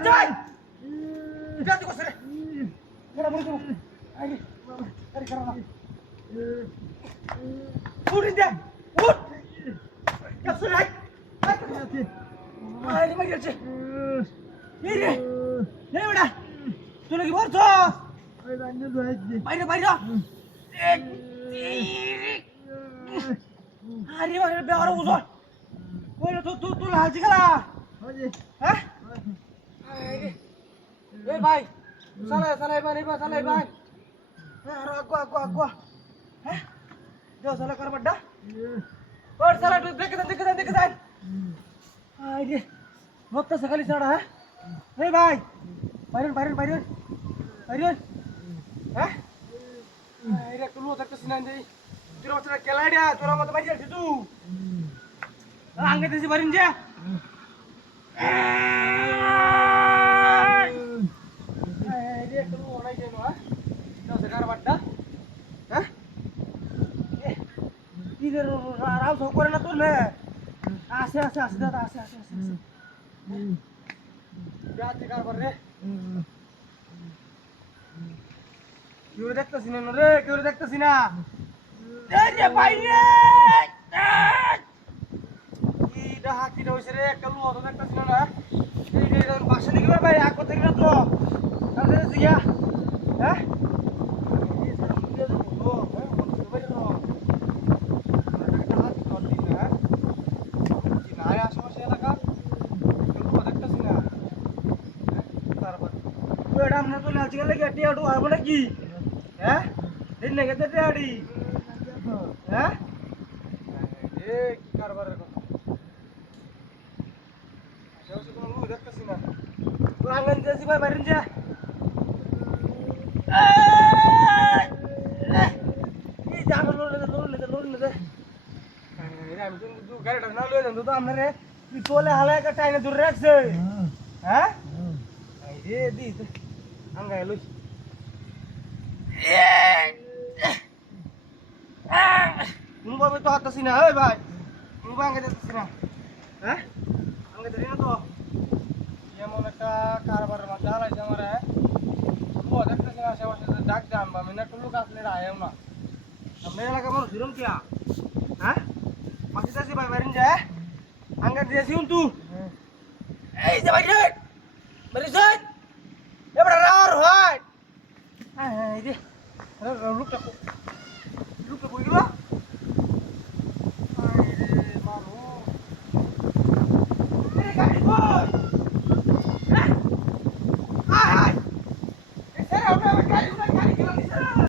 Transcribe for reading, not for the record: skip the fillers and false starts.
coy. Ganti kok sini. Mana boleh tuh? Ayo. Dari karena. Udah dia. Ud. Ya sudah. Ayo mari aja. Ini. Ini udah. Tuh lagi borcos. Bayar bayar. Hari mana biar orang usul. Boleh tuh lah aja lah. Hah? Bhai. Salah bhai. Aku. Hah? Jauh salah kar badda. और साला देख हाय रे मत सकाळी साडा हा ए भाई बाहेरून हा अरे तुला होता नाही दे तुला वाटलं केलाड्या तुला मत पाहिजे तू अंगे त्याची भरून द्या अरे तुला होणार आहे ना जसं सकाळ वाटता हा इधर राव सोकर ना तू ले आसे दादा आसे जाते कार पर रे क्यों देखता सीना रे भाई रे ई डहा की दोस रे कलू होतो देखता सीना ना ई रे पाशे निकला भाई आको तरी ना तो अब से गया हैं আমরা তো আজকাল লাগে টিয়াডু হবে নাকি হ্যাঁ দিন নাকি তো টিয়াডি হ্যাঁ এ কি কারবারের কথা আশেপাশে কোনো লোক দেখতেছি না তো আঙ্গন যাচ্ছি ভাই বাইরে যা এই জানো লোলে আমি তো গাড়িটা না লয়ে যাবো তো আপনারে তুই তোলে হালায় একটা টাইনে দূরে রাখছে হ্যাঁ এই রে দি Angga lu. Lu bawa itu atas sini, hei bhai. Lu bawa angkat atas sini. Hah? Angkat dari mana tuh? Dia mau nak kabar masalah aja marah. Lu ada atas sini saya masih dak jam, mina dulu kasih lera ayam lah. Sampai lagi kamu turun kia? Hah? Masih sih bhai barin aja. Angkat dia sih untuk. Eh, siapa dia? Barisan. Ya benar Rohan. Ini. Lu tak gila. Malu. Ini kan boy.